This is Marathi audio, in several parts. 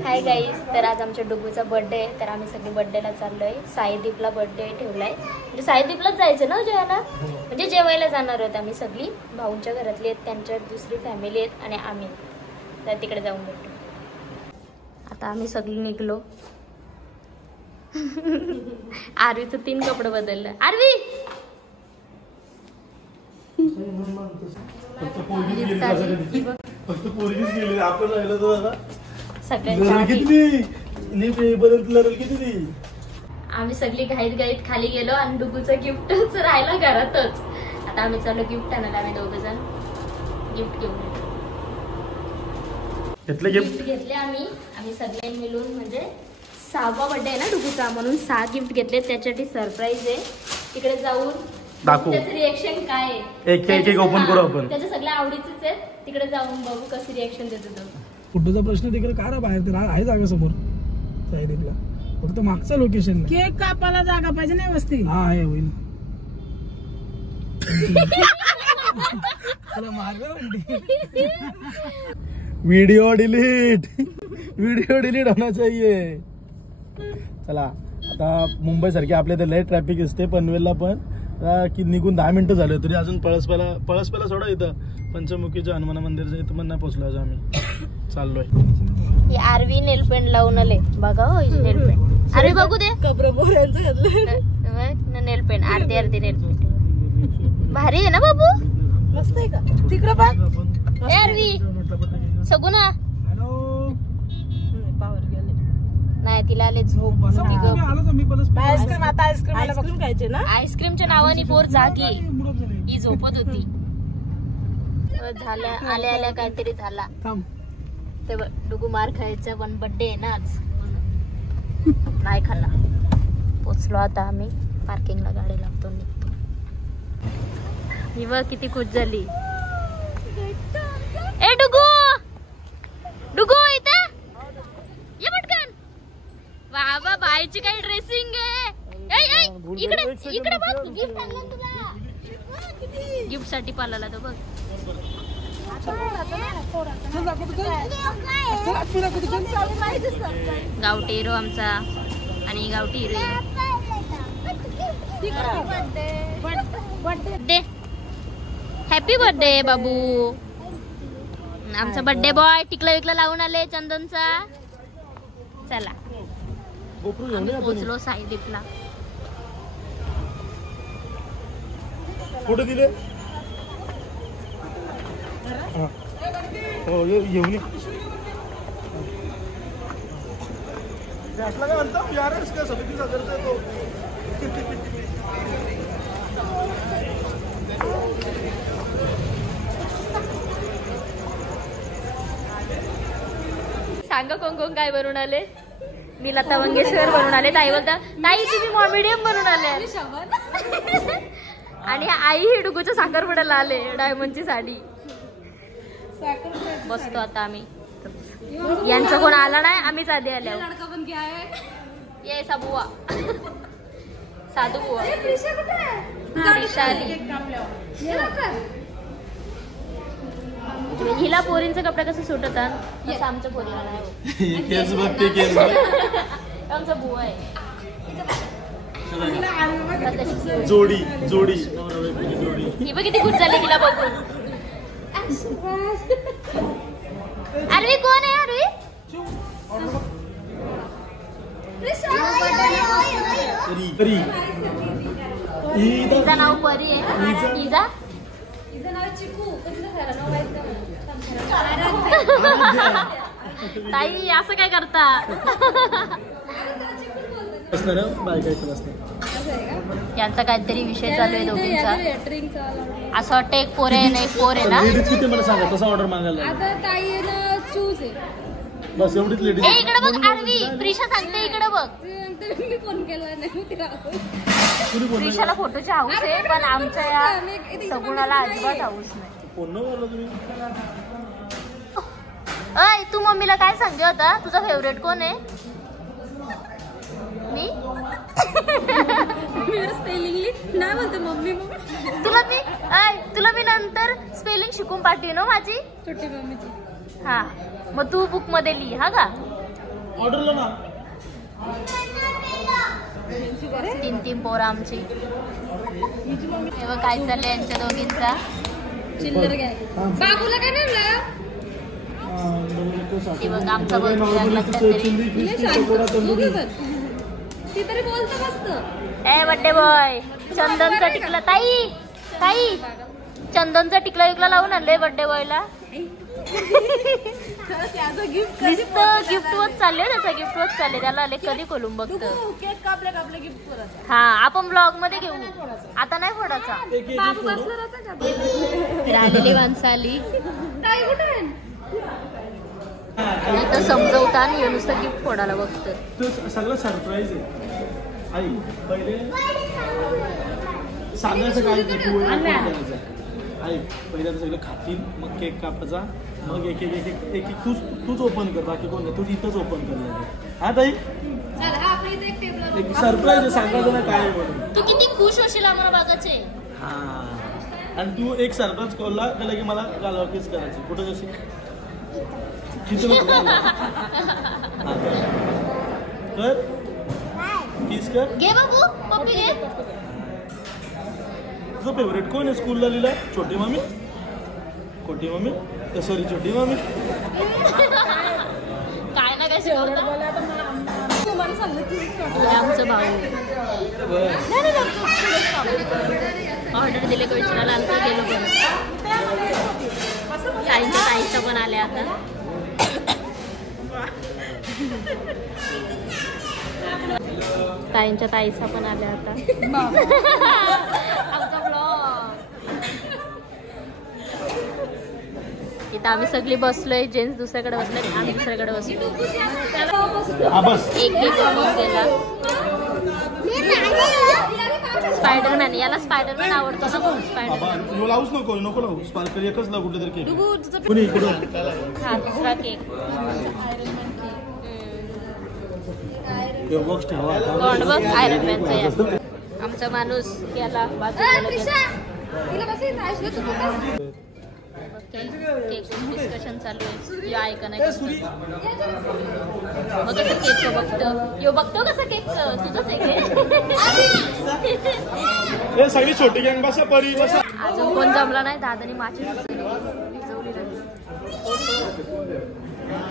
हाय गाईज, तर आज आमच्या डुगूचा बर्थडे आहे. तर आम्ही सगळे बर्थडेला चाललोय. साईदीपला बर्थडे ठेवलाय, म्हणजे साईदीपलाच जायचं ना जेवायला, म्हणजे जेवायला जाणार आहोत आम्ही सगळी. भाऊंच्या घरातली आहेत, त्यांच्या दुसरी फॅमिली आहेत आणि आम्ही. तर तिकडे जाऊन भेटू. आता आम्ही सगळी निघलो. आरवीचं 3 कपडे बदललं. आरवी फक्त पोरगीच गेली, आपण राहिलो तर दादा आम्ही सगळी घाईत घाईत खाली गेलो आणि डुगूचं गिफ्टच राहिलं घरातच. आता आम्ही चाललो गिफ्ट आणायला. आम्ही 2 जण गिफ्ट घेऊन गिफ्ट घेतले आम्ही सगळे मिळून. म्हणजे 6वा बर्थडे आहे ना डुगूचा, म्हणून 6 गिफ्ट घेतले. त्याच्यासाठी सरप्राईज आहे. तिकडे जाऊन त्याचं रिएक्शन काय आहे, एक ओपन करू आपण. त्याच्या सगळ्या आवडीचेच आहेत. तिकडे जाऊन बघू कसं रिएक्शन देतो तो. कुठचा प्रश्न तिकडे का बाहेर तर आहे जागा समोर साईदीपला, फक्त मागचं लोकेशन. केक कापायला जागा पाहिजे नाही वस्ती. हा आहे, होईल. वीडियो डिलीट होना चाहिए. चला आता मुंबई सारखी आपल्या इथे लय ट्रॅफिक असते. पनवेलला पण की निघून 10 मिनिटं झाले तरी अजून पळसपाला सोडा. इथं पंचमुखीच्या हनुमान मंदिरच्या इथं पण नाही पोहोचलो आज आम्ही. चाललोय. आरवी नेल पेंट लावून आले बघा. हो नेल पेंट आरवी बघू दे. नेल पेंट अर्धी नेल पेंट भारी आहे ना बाबू. मस्त आहे का? तिकडे बघ. आरवी सगुना नाही, तिला आले झोप. आईस्क्रीम खायचे ना. आईस्क्रीमच्या नावाने पोर जागी ही झोपत होती. झाल्या आल्या काहीतरी झाला. ते डुगू मार खायचा, पण बर्थडे आहे ना आज, नाही खाल्ला. पोचलो आता आम्ही. पार्किंगला गाडी लावतो, निघतो. ही बघ किती खुश झाली. ए डुगू इथं ये पटकन. बाबा बाईची काही ड्रेसिंग आहे. इकडे बघ, गिफ्ट आणलं तुला. गिफ्ट साठी पालाला तो बघ. गावठी हिरो आमचा आणि गावठी हिरो. बर्थडे हॅपी बर्थडे बाबू. आमचा बर्थडे बॉय टिकला विकला लावून आले चंदनचा. चला पोचलो साईदीपला. कुठे दिले? हो येऊन काय म्हणतो यार, 37,000 तो. सांगा कोण काय बनवून आले. मी लता मंगेशकर बनवून आले. ताई बोलता ताई तुम्ही मॉमेडियम बनवून आले. आणि आई ही डुगूच्या साखरपुड्याला आले. डायमंडची साडी. बसतो आता आम्ही. यांचा कोण आला नाही, आम्हीच आधी आल्या. ये सा बुवा, साधू बुवा. हिला पोरींचा कपडा कसं सुट होतात तसं आमच्या पोरीला नाही. आमचा बुवा आहे. जोडी ही बघ किती खुश झाली तिला बघून. आरवी कोण आहे? आरवी तिचं नाव परी आहे. तिचं नाव चिकू. ताई असं काय करता? यांचा काहीतरी विषय चालू आहे दोघींचा. असं वाटतं एक पोर आहे ना, एक पोर आहे ना. मला सांगा कसं ऑर्डर मागायला. आता ताई ना चूज आहे बस एवढीच लेडीज. इकडे बघ आरवी, प्रिशा सांगते इकडे बघ. मी फोन केला नाही. प्रिशाला फोटोची हाऊस आहे, पण आमच्या या सगुणाला अजिबात हाऊस नाही. अय तू मम्मीला काय सांगते होता तुझा फेवरेट कोण आहे? मी स्पेलिंग नाही बोलते मम्मी. तुला मी नंतर स्पेलिंग शिकून पाठवीन माझी छोटी मम्मीची. हा मग तू बुक मध्ये लिही. हा का ऑर्डरला ना 3 पोरं आमची. हे बघ काय चाललंय यांच्या दोघींचा. चिल्लर घ्या. बाबूला काय नाही आणलं? हे बघ आमचा बर्थडे लागला तरी. ती तरी बोलतं मस्त. ए बर्थडे बॉय चंदनचा टिकला. ताई ताई चंदनचा टिकला विकला लावून आणले बर्थडे बॉयला. गिफ्ट वच चालले त्याचा गिफ्ट वच चालले त्याला आले कधी खोलून बघतो. केक कापले गिफ्ट करत. हा आपण ब्लॉग मध्ये घेऊ आता नाही फोडायचा. बाबू बसला होता का? राहिलेली माणसं आली ताई कुठे आहे? इथं समजवता आणि नुसतं गिफ्ट फोडायला बघतं. तो सगळं सरप्राईज आहे. आई पहिले सांगायचं काय तू करायचं. आई पहिल्यांदा सगळं खातील मग केक कापायचा मग एक एक एक एक तूच ओपन कर बाकी कोण नाही. तू इथंच ओपन कर. हा ताई एक सरप्राईज आहे सांगायचं ना काय आहे म्हणून. तू किती खुश होशील आम्हाला बघायचे. हा आणि तू एक सरप्राईज कॉलला त्याला की मला गालावकीच करायची कुठं कशी कर किस कर. घे बाबू पप्पी घे. तुझं फेवरेट कोण आहे स्कूलला लिहिला? छोटी मम्मी छोटी मम्मी सॉरी छोटी मम्मी. काय ना काय शिकवलं आमचं भाऊ. ऑर्डर दिले का विचारायला आलं तर गेलो बरं. ताईंच्या ताईच्या पण आल्या आता. ताईंच्या ताईचा पण आल्या आता. आमचा ब्लॉग इथं आम्ही सगळी बसलोय. जेंट्स दुसऱ्याकडे बसले आम्ही दुसऱ्याकडे बसलो. एक गेला स्पायडरमॅन. याला स्पायडरमॅन आवडतो ना खूप. स्पायडरमॅन लावूच नको नको लावू स्पार्कल एकच लाव कुठे तरी केक. कुणी हा दुसरा केक. बॉक्स ठेवा गॉड बघ आयरन मॅनचा. आमचा माणूस याला केक डिस्कशन चालू आहे. यो ऐका नाही मग कसं केक बघतो. यो बघतो कसं केक तुझंच आहे. सगळी छोटी गँग बसा परी बसा. अजून कोण जमला नाही. दादानी माची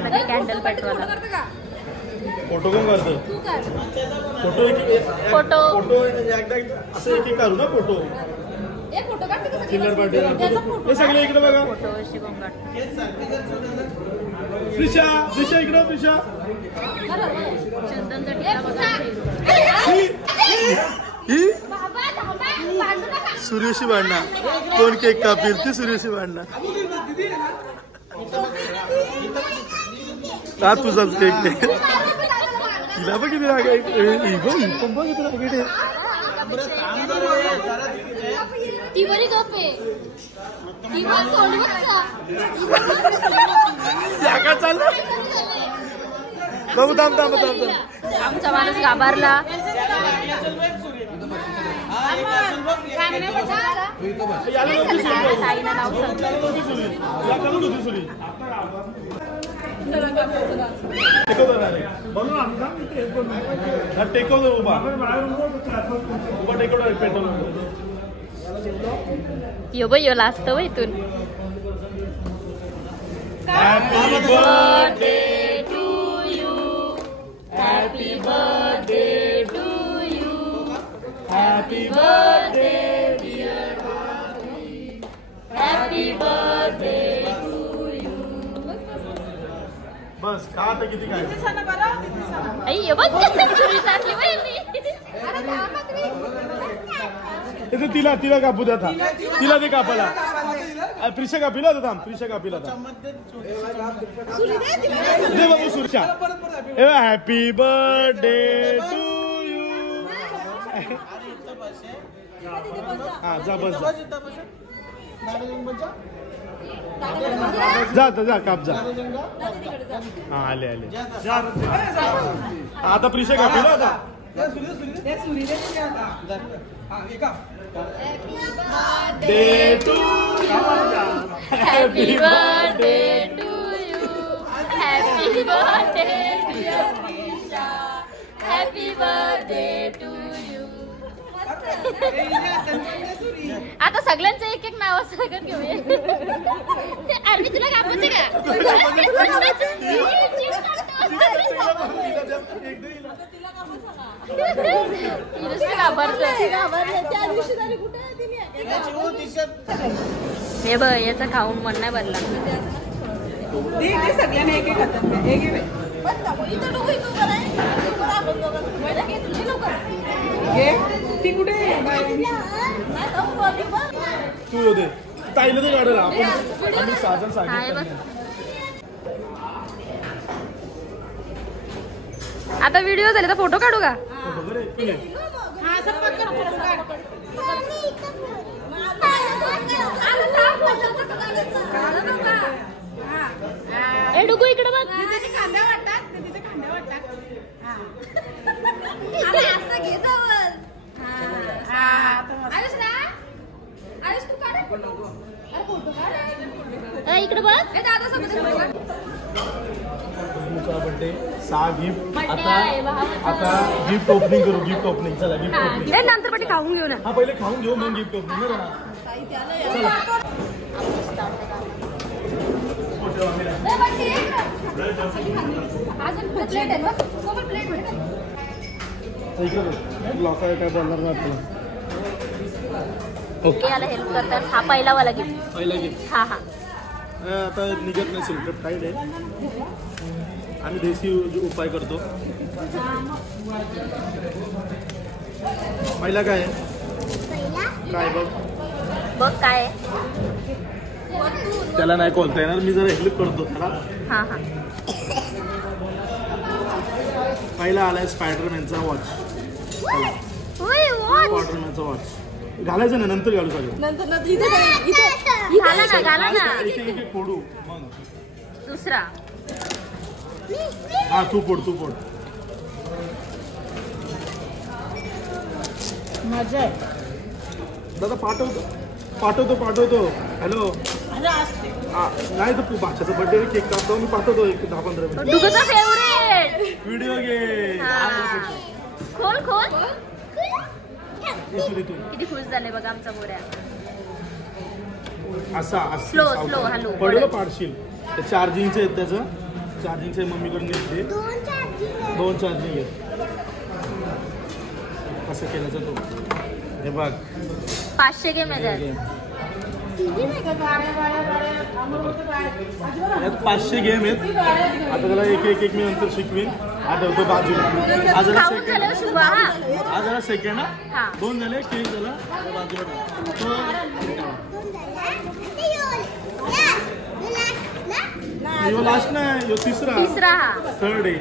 म्हणजे कॅन्डल पेटवायला. फोटो कोण करतो? फोटो फोटो फोटो एकदा असं एक काढू ना फोटो. चिल्लर पार्टी हे सगळे इकडे बघा. फोटो शिकवून काढतो. प्रिशा प्रिशा इकडे प्रिशा. चंदनचा टिकला बघा. सूर्यशी भांडणार. कोण केक कापील ती सूर्यशी भांडणार. का तुझाच केक नाही तिला बघ किती राग बघ किती राग. ती बरी गप आहे. ती पण सोड काय चाललं बघू थांब थांब थांब. आमचा माणूस घाबरला. ताईनं नाव टेकवलं उभा उभा टेकवलं पेट्रोल. यो बाई यो लास्ट हो इथून. Happy birthday to you. Happy birthday to you. Happy birthday dear bhabhi. Happy birthday to you. बस का आता किती काय अय्यो बघ चुरी चाटली बाई. तिला तिला कापू द्या तिला ते कापाला. प्रिशा कापीला होता थांब. प्रिशा कापीला होता दे बाबू सुरक्षा. Happy birthday to you. हा जा बस जा जा काप जा. हा आले आले. आता प्रिशा कापीला होता. Day to you. Happy birthday to you. Happy birthday dear आता सगळ्यांचं एक एक नाव सगळं घेऊया. अरे तुला कापायचं का? हे बघ याचा खाऊन मन नाही भरला. सगळ्यांना एक एक हातात ती कुठे तू होते ताईला ते काढायला आपण आम्ही साजन सांगितलं. आता व्हिडिओ झाले तर फोटो काढू का? ए डुगू इकडे बघ. खांद्या वाटतात खांद्या वाटतात इकडे बघ. Birthday 6 gift. आता गिफ्ट ओपनिंग करू. गिफ्ट ओपनिंग चला. गिफ्ट ओपनिंग नंतर पण खाऊन घेऊ ना. हा पहिले खाऊन घेऊ मग गिफ्ट ओपनिंग ना. चला ब्लॉक आहे काय बोलणार नाही तुला. ओके याला हेल्प करतात. हा पहिला वाला गिफ्ट. पहिला गिफ्ट. हा हा आता निघत नाही. सिल्क टाईट आहे. आम्ही देशी उपाय करतो. पहिला काय आहे? काय बघ बघ काय आहे? त्याला नाही खोलता येणार. मी जरा हेल्प करतो त्याला. हा हा पहिला आलाय स्पायडरमॅनचा वॉच. स्पायडरमॅनचा वॉच घालायचं ना. नंतर घालू सगळं. घाला ना एक एक फोडू मग. दुसरा हा तू फोड. मजा आहे. दादा पाठवतो. हॅलो नाही तर भाषाचा बर्थडे केक कापतो मी. पाठवतो एक 10-15 मिनिट. डुगूचा फेवरेट व्हिडिओ घे. खोल इथून किती खुश झाले बघा आमचा मोऱ्या. असा स्लो हॅलो पडलं पाडशील. ते चार्जिंगचे आहेत. त्याचं चार्जिंगचे मम्मीकडून घेतले. 2 चार्जिंग आहेत. असं केल्याचं तो. हे बघ 500 गेम आहे त्यात. यात 500 गेम आहेत. आता त्याला एक मी नंतर शिकवीन. आठवतो बाजूला. आज जरा सेकंड. 2 झाले. केक झाला बाजूला. यो लास्ट नाही. यो तिसरा हा. थर्ड आहे.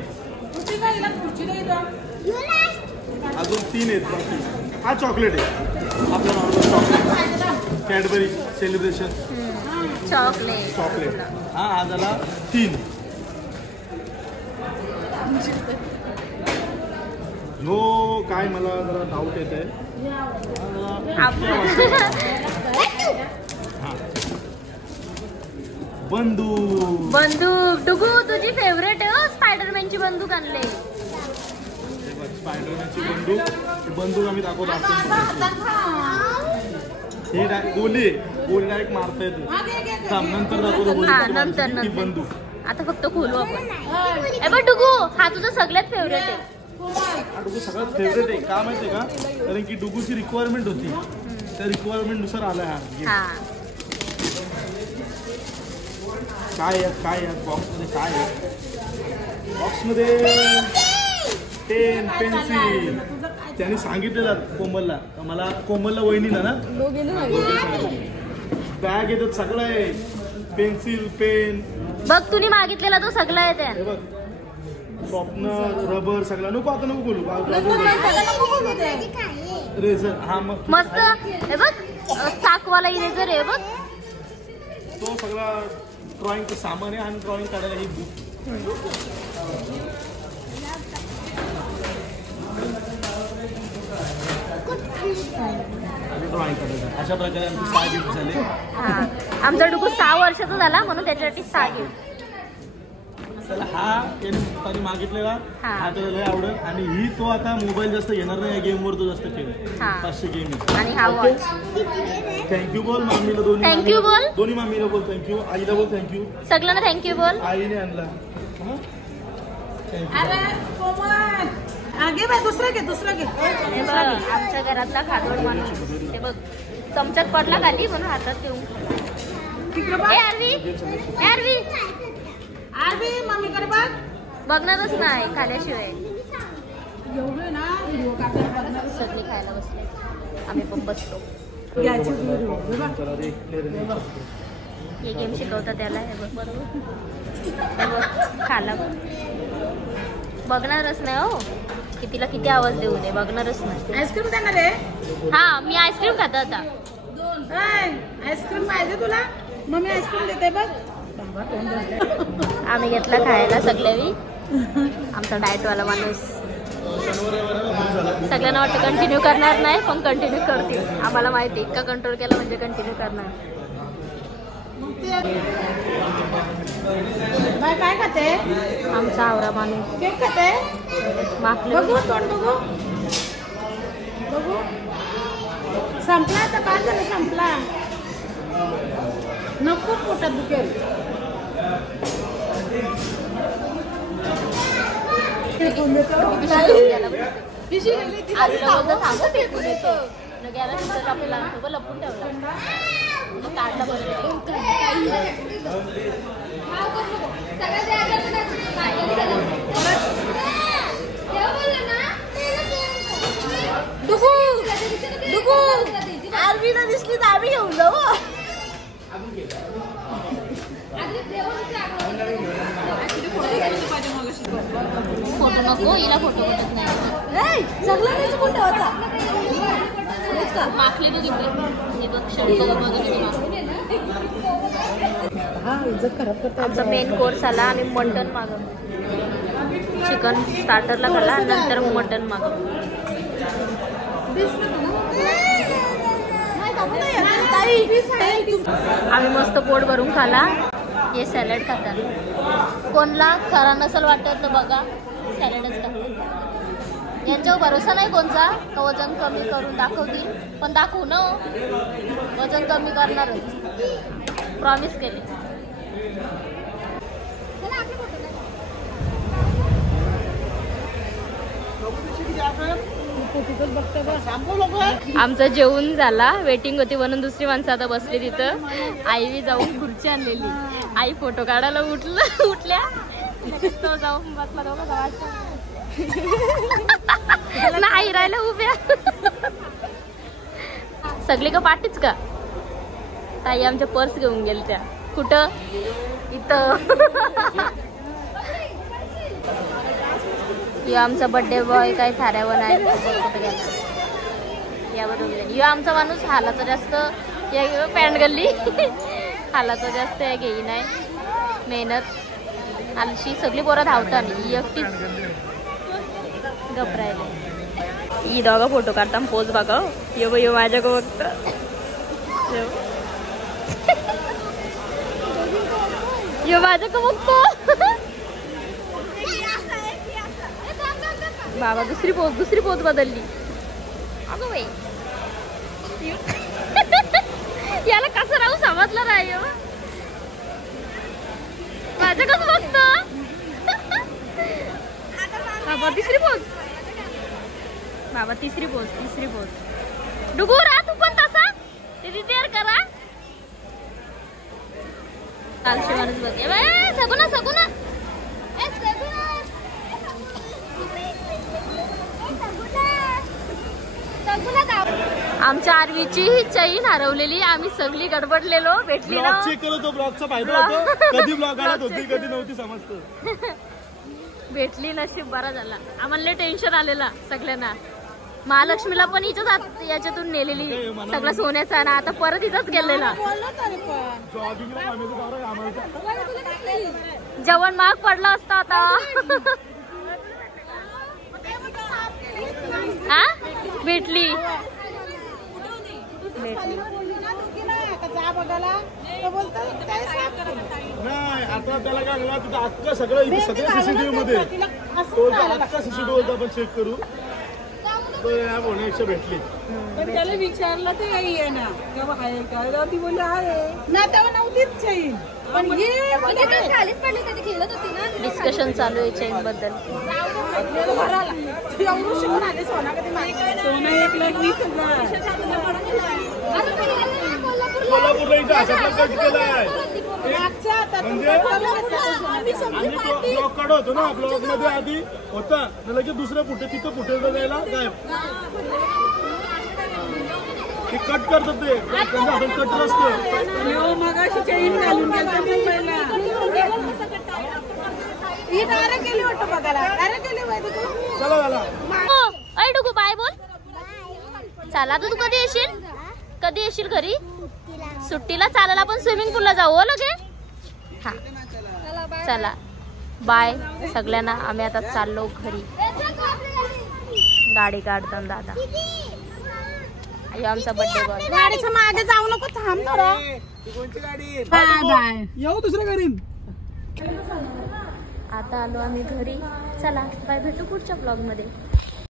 अजून 3 आहेत बाकी. हा चॉकलेट आहे. आपला normal chocolate. Cadbury celebration chocolate. हा झाला 3. हो काय मला जरा डाऊट येत आहे. बंदूक डुगू तुझी फेवरेट आहे. स्पायडरमॅनची बंदूक आणले. स्पायडरमॅनची बंदूक आम्ही दाखवतो. ही गोली डायरेक्ट मारता येते. नंतर दाखवतो. नंतर बंदूक आता फक्त खोलू आपण. डुगू हा तुझा सगळ्यात फेवरेट आहे. डुगू सगळ्यात फेवरेट आहे. का माहितीये का? कारण की डुगूची रिक्वायरमेंट होती. त्या रिक्वायरमेंट नुसार आला हा. काय बॉक्समध्ये काय आहे? बॉक्समध्ये पेन पेन्सिल. त्याने सांगितलेलं कोमलला. कोमलला वहिनीला ना बॅग येतात. सगळं आहे. पेन्सिल पेन बघ तुम्ही मागितलेला तो सगळा आहे त्या. बघ शॉर्पनर रबर सगळं. नको आता नको बोलू. रेझर. हा मग मस्त. हे बघ चाकवाला इरेझर आहे बघ. तो सगळा ड्रॉइंगचं सामान आहे. आणि ड्रॉइंग काढायला ही बुक. ड्रॉइंग करायचं. अशा प्रकारे आमचे 6 गिफ्ट झाले. आमचा डुगू 6 वर्षाचा झाला म्हणून त्याच्यासाठी 6 गिफ्ट. चला हा त्याने मागितलेला हा. हा त्याला लय आवडेल आणि ही तो आता मोबाईल जास्त घेणार नाही, या गेमवर तो जास्त खेळ हा. 500 गेम आणि हा वॉच. थँक्यू बोल मामीला, दोन्ही थँक्यू बोल. दोन्ही मामीला बोल थँक्यू, आईला बोल थँक्यू, सगळ्यांना थँक्यू बोल. आईने आणला. अरे कोमल आगे बाय दुसरा घे हे बघ, आमच्या घरातला खातोड माणूस. हे बघ चमच्यात पडला खाली म्हणून हातात घेऊन. तिकडे ए बघ आरवी, ए आरवी, आरवी मम्मी कडे बघ. बघणारच नाही खाल्याशिवाय. एवढे ना व्हिडिओ काढायला बघणार. सगळी खायला बसले, आम्ही पण बसतो. घ्यायचे व्हिडिओ चला रे, हे गेम शिकवतात त्याला. हे बघ बरोबर, हे बघ खाला बघ. बघणारच नाही हो, कितीला किती आवाज देऊ दे, बघणारच नाही. आईस्क्रीम देणार आहे. हा मी आईस्क्रीम खात आता. आईस्क्रीम पाहिजे तुला? मम्मी आईस्क्रीम देते बघ. आम्ही घेतला खायला सगळ्यावी. आमचा डाएटवाला माणूस. सगळ्यांना वाटतं कंटिन्यू करणार नाही, पण कंटिन्यू करते. आम्हाला माहिती इतका कंट्रोल केला म्हणजे कंटिन्यू करणार. बाय काय खाते? आमचा आवरा माणूस केक खाते? मागलं. बघू तोंड बघू बघू. संपला आता, काय झालं संपला? नको पोटात दुखेल. आईला बोलतो थांबव फेकून येतो. गेला तिथं आपल्याला लपून ठेवला. मग काढला बरोबर. आरवीला दिसली तर आम्ही घेऊन जाऊ. फोटो नको, हिला फोटो भेटत नाही. सगळं कुठे होता? माखली बघितली. हे बघ शर्ट वगैरे. आमचा मेन कोर्स आला. आम्ही मटन मागवलं. चिकन स्टार्टरला खाल्ला, नंतर मटन मागवलं. आम्ही मस्त पोट भरून खाला. हे सॅलड खातात. कोणला खरा नसल वाटत तर बघा, सॅलडच खातात. यांच्यावर भरोसा नाही कोणचा, का वजन कमी करून दाखवतील. पण दाखवू ना, वजन कमी करणारच, प्रॉमिस केले. आमचं जेवण झाला. वेटिंग होती म्हणून दुसरी माणसं आता बसली तिथं. आईवी जाऊन खुर्ची आणलेली. आई फोटो काढायला उठल्या तो जाऊन बसला. दोघं नाही राहिलं उभ्या. सगळी का पाठीच का? ताई आमच्या पर्स घेऊन गेल त्या. कुठं? इथं. यो आमचा बर्थडे बॉय काय थाऱ्यावर आहे. यो आमचा माणूस हालाचा जास्त पॅन्ट गल्ली हालाचा जास्त घेई नाही. मेहनत आलशी सगळी पोरं धावतात. एकटीच घबरायला. ही दोघं फोटो काढताना पोज बघा. यो माझ्या को बघत. यो माझ्या को बघतो. बाबा दुसरी पोज बदलली. अगं बाई याला कसं राहू समजलं नाही. माझं कसं बघतो. बाबा तिसरी पोज. बाबा तिसरी पोज. डुगू रा तू पण तसा तयार करा. कालशी माणूस बघे. सगुना आमच्या आरवीची ही चैन हरवलेली. आम्ही सगळी गडबडलेलो. भेटली ना. चेक करतो ब्लॉगचा फायदा होतो. कधी ब्लॉग आला होती कधी नव्हती समजतं. भेटली, नशीब बरा झाला. आम्हाला टेन्शन आलेला सगळ्यांना. महालक्ष्मीला पण हिच्याच याच्यातून नेलेली सगळं सोन्याचा ना. आता परत हिचाच गेलेला. जेवण महाग पडला असता आता. हा भेटली. जा बघायला. नाही आता त्याला काय झालं तिथं अख्खा सगळं सगळ्या सीसीटीव्ही मध्ये तो अख्खा सीसीटीव्ही आपण चेक करू तो या बोलण्यापेक्षा भेटली पण त्याला विचारलं ते काही आहे ना तेव्हा आहे का ती बोलली आहे ना तेव्हा नव्हतीच चैन पण डिस्कशन चालू आहे चेन बद्दल. सोनं 1,20,000 कोल्हापूरला इथं हातातला कट केलाय म्हणजे ब्लॉक काढ होतो ना ब्लॉक मध्ये आधी होता लगेच दुसऱ्या फुटे तिथं फुटेला जायला गायब ते कट करतात ते त्यांचा हातात कट नसतं. मगाशी चैन घालून गेलता मुंबईला ही डायरेक्ट गेली वाटतं बघायला डायरेक्ट गेली माहिती चला झाला अय डुगू बाय बोल. चला तू कधी येशील? कधी येशील घरी? सुट्टीला चालायला आपण स्विमिंग पूलला जाऊ हो लगे. हा चला बाय सगळ्यांना. आम्ही आता चाललो घरी. गाडी काढताना दादा अयो आमचा बर्थडे बॉय. गाडीच्या मागे जाऊ नको थांब थोडं. बाय बाय येऊ दुसऱ्या घरी. आता आलो आम्ही घरी. चला बाय भेटू पुढच्या ब्लॉग मध्ये.